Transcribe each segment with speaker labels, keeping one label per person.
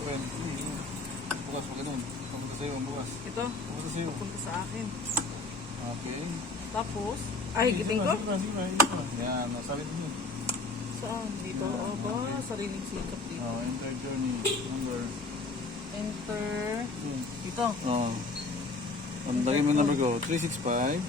Speaker 1: open. Bukas, wag ganun. Pupunta sa'yo ang bukas.
Speaker 2: Ito,
Speaker 1: Pupunta sa'yo.
Speaker 2: punta sa akin.
Speaker 1: Okay.
Speaker 2: Tapos, ay, giting ko?
Speaker 1: Yan, nasabi din yun.
Speaker 2: Saan? Dito. O ba? Sariling sikap dito.
Speaker 1: Enter journey. Number.
Speaker 2: Enter. Dito.
Speaker 1: Ang lagay mo number ko, 365.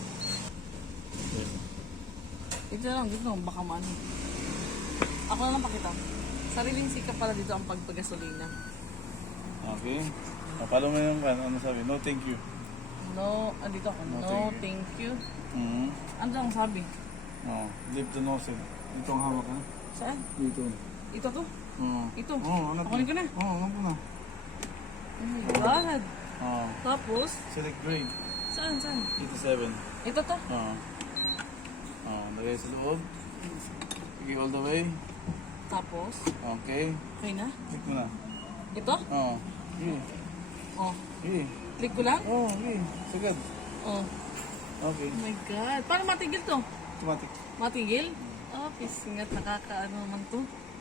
Speaker 2: Dito lang, dito lang. Baka maano. Ako na lang pakita. Sariling sikap pala dito ang pagpagasolina.
Speaker 1: Okay. Follow mo yung ano sabi, no thank you.
Speaker 2: No, andito ako.
Speaker 1: No,
Speaker 2: No,
Speaker 1: thank
Speaker 2: thank you.
Speaker 1: Mm-hmm.
Speaker 2: Ano lang sabi?
Speaker 1: Leave the nozzle. Ito ang hawak ha?
Speaker 2: Saan?
Speaker 1: Dito.
Speaker 2: Ito to? Ito?
Speaker 1: Ano to?
Speaker 2: Kunin ko na.
Speaker 1: Ano ko na.
Speaker 2: Oh my God.
Speaker 1: Oh.
Speaker 2: Tapos,
Speaker 1: Select grade.
Speaker 2: saan?
Speaker 1: 87.
Speaker 2: Ito to?
Speaker 1: Lagay sa loob. Sige all the way.
Speaker 2: Tapos,
Speaker 1: Okay.
Speaker 2: okay na?
Speaker 1: Click mo na.
Speaker 2: Ito?
Speaker 1: Sige.
Speaker 2: Oh.
Speaker 1: Sige.
Speaker 2: Click ko lang?
Speaker 1: Sige. Sagad.
Speaker 2: Oh.
Speaker 1: Okay.
Speaker 2: Oh my God. Paano matigil to?
Speaker 1: Automatic.
Speaker 2: Matigil? Oh, pisingat. Nakakaano naman to.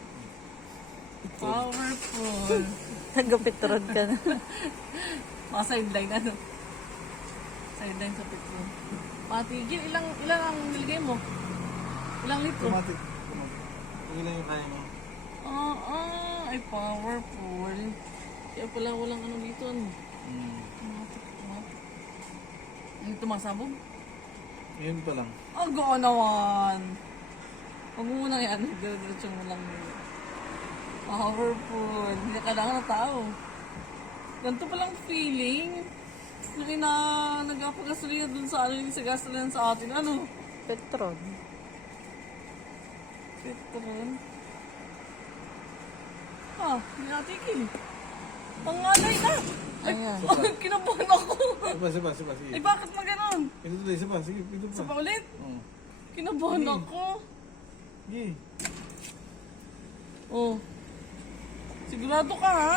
Speaker 2: Powerful.
Speaker 3: Nagapitron ka na.
Speaker 2: Mga sideline ano? Sideline sa petrol. Matigil. Ilang ang nilagay mo? Ilang litro?
Speaker 1: Automatic. Sige lang yung kaya mo.
Speaker 2: Ay powerful. Kaya pala walang ano dito. Ano? Automatic. Hindi tumasabog?
Speaker 1: Yun pa lang.
Speaker 2: Ang goon naman. Huwag mo muna yan. Diretso mo lang yun. Powerful. Hindi kailangan ng tao. Ganito palang feeling. Nung nagpagasolina dun sa ano yung sa gasolina sa atin. Ano?
Speaker 3: Petron.
Speaker 2: Petron. Hindi natigil. Pangalay na! Ay, kinabahan ako.
Speaker 1: Sipa. Sige.
Speaker 2: Ay, bakit na ganun?
Speaker 1: Ito tuloy. Sipa. Sige. Ito pa.
Speaker 2: Sa pa ulit?
Speaker 1: Oo.
Speaker 2: Kinabahan ako.
Speaker 1: Sige.
Speaker 2: Oh. Sigurado ka, ha?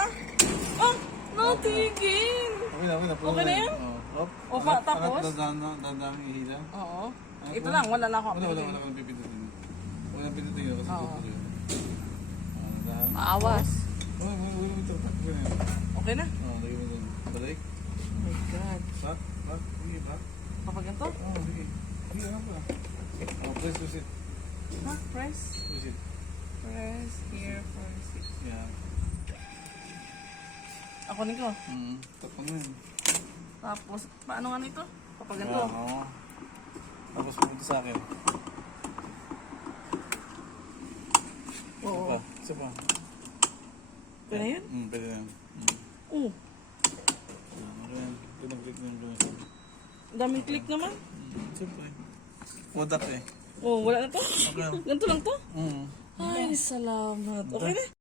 Speaker 2: Natigil!
Speaker 1: Okay na.
Speaker 2: Okay na yan?
Speaker 1: Up.
Speaker 2: O, tapos?
Speaker 1: Dandan ihila.
Speaker 2: Oo. Ito lang, wala na ako.
Speaker 1: Wala kang pipindutin. Wala kang pindutin kasi
Speaker 2: Oo.
Speaker 1: tutuloy. Dahan.
Speaker 3: Maawas.
Speaker 1: Wala ito.
Speaker 2: Okay na?
Speaker 1: Lagyan mo dun. Balik.
Speaker 2: Oh my God.
Speaker 1: Back. Sige, back.
Speaker 2: Kapag ganito?
Speaker 1: Sige. Sige, ano pa? Press to sit.
Speaker 2: Press.
Speaker 1: To sit.
Speaker 2: Press here for 6.
Speaker 1: Yan.
Speaker 2: Ako nito.
Speaker 1: Tapos mo yun.
Speaker 2: Tapos, paano nga nito? Kapag ganito.
Speaker 1: Oo. Tapos pumunta sa akin.
Speaker 2: Oo.
Speaker 1: Isa pa.
Speaker 2: Pwede na yun?
Speaker 1: Pwede na yan.
Speaker 2: Oo.
Speaker 1: Ayan. Pinag-click na yung blue.
Speaker 2: Daming click naman.
Speaker 1: Siyempre. Wadak eh.
Speaker 2: Oh, wala na to?
Speaker 1: Okay.
Speaker 2: Ganito lang to?
Speaker 1: Mm.
Speaker 2: Ay, salamat. Okay na.